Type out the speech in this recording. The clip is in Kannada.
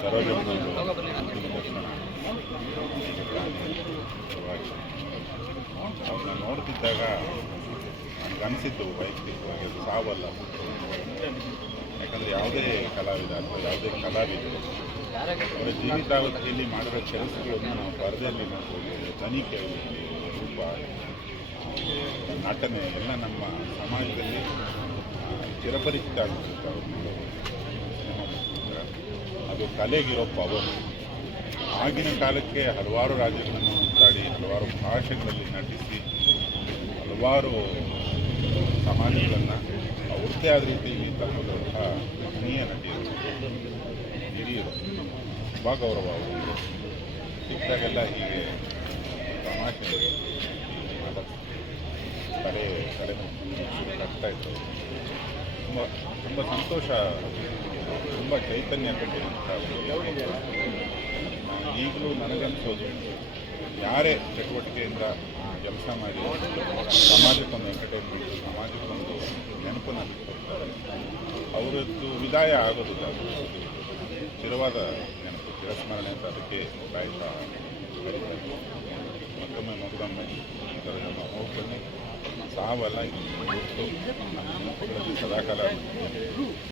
ಸರೋಜಮ್ಮನವರು ತಕ್ಷಣ ಅವ್ರನ್ನ ನೋಡ್ತಿದ್ದಾಗ ನನಗನ್ಸಿದ್ದು ವೈಯಕ್ತಿಕವಾಗಿ ಅದು ಸಾವಲ್ಲ. ಯಾಕಂದರೆ ಯಾವುದೇ ಕಲಾವಿದ ಅಥವಾ ಯಾವುದೇ ಕಲಾವಿದರು ಅವರ ಜೀವಿತಾವಧಿಯಲ್ಲಿ ಮಾಡಿರೋ ಕೆಲಸಗಳನ್ನು ನಾವು ಪರದೆಯಲ್ಲಿ ನೋಡ್ಬೋದು. ತನಿಖೆಯಲ್ಲಿ ರೂಪ, ನಟನೆ ಎಲ್ಲ ನಮ್ಮ ಸಮಾಜದಲ್ಲಿ ಚಿರಪರಿಚಿತ ಆಗಿರುತ್ತೆ. ಅವರು ನೋಡೋದು ಸಿನಿಮಾ ಮುಖಾಂತರ ಅದು ಕಲೆಗಿರೋ ಪವರ್. ಆಗಿನ ಕಾಲಕ್ಕೆ ಹಲವಾರು ರಾಜ್ಯಗಳನ್ನು ಮಾತಾಡಿ ಹಲವಾರು ಭಾಷೆಗಳಲ್ಲಿ ನಟಿಸಿ ಹಲವಾರು ಸಮಾಜಗಳನ್ನು ಅವ್ರದ್ದೇ ಆದ ರೀತಿಯಲ್ಲಿ ತಲುಪಿದಂತಹ ಮಹನೀಯ ನಟಿಯರು, ಹಿರಿಯರು, ತುಂಬ ಗೌರವ ಅವರು. ಸಿಕ್ಕಾಗೆಲ್ಲ ಹೀಗೆ ತಮಾಷೆ ಕರೆ ಆಗ್ತಾ ಇತ್ತು. ತುಂಬ ಸಂತೋಷ, ತುಂಬ ಚೈತನ್ಯ ಕೊಟ್ಟಿರುವಂಥ ಈಗಲೂ ನನಗನ್ಸೋದು, ಯಾರೇ ಚಟುವಟಿಕೆಯಿಂದ ಕೆಲಸ ಮಾಡಿ ಸಮಾಜಕ್ಕೊಂದು ಎಂಟರ್ಟೈನ್ಮೆಂಟ್, ಸಮಾಜಕ್ಕೊಂದು ನೆನಪನ್ನು ಬಿಟ್ಕೊಡ್ತಾರೆ, ಅವರದ್ದು ವಿದಾಯ ಆಗೋದಿಲ್ಲ. ಚಿರವಾದ ನೆನಪು, ಚಿರಸ್ಮರಣೆ ಅಂತ ಅದಕ್ಕೆ ಕಾಯ್ತಾ ಮತ್ತೊಮ್ಮೆ ಮಗದೊಮ್ಮೆ ಈ ಥರ ನಮ್ಮ ಹೋಗ್ಬನ್ನಿ ಸಾವಲ್ಲ, ಇದು ನಮ್ಮ ನೆನಪುಗಳಲ್ಲಿ ಸದಾಕಾಲ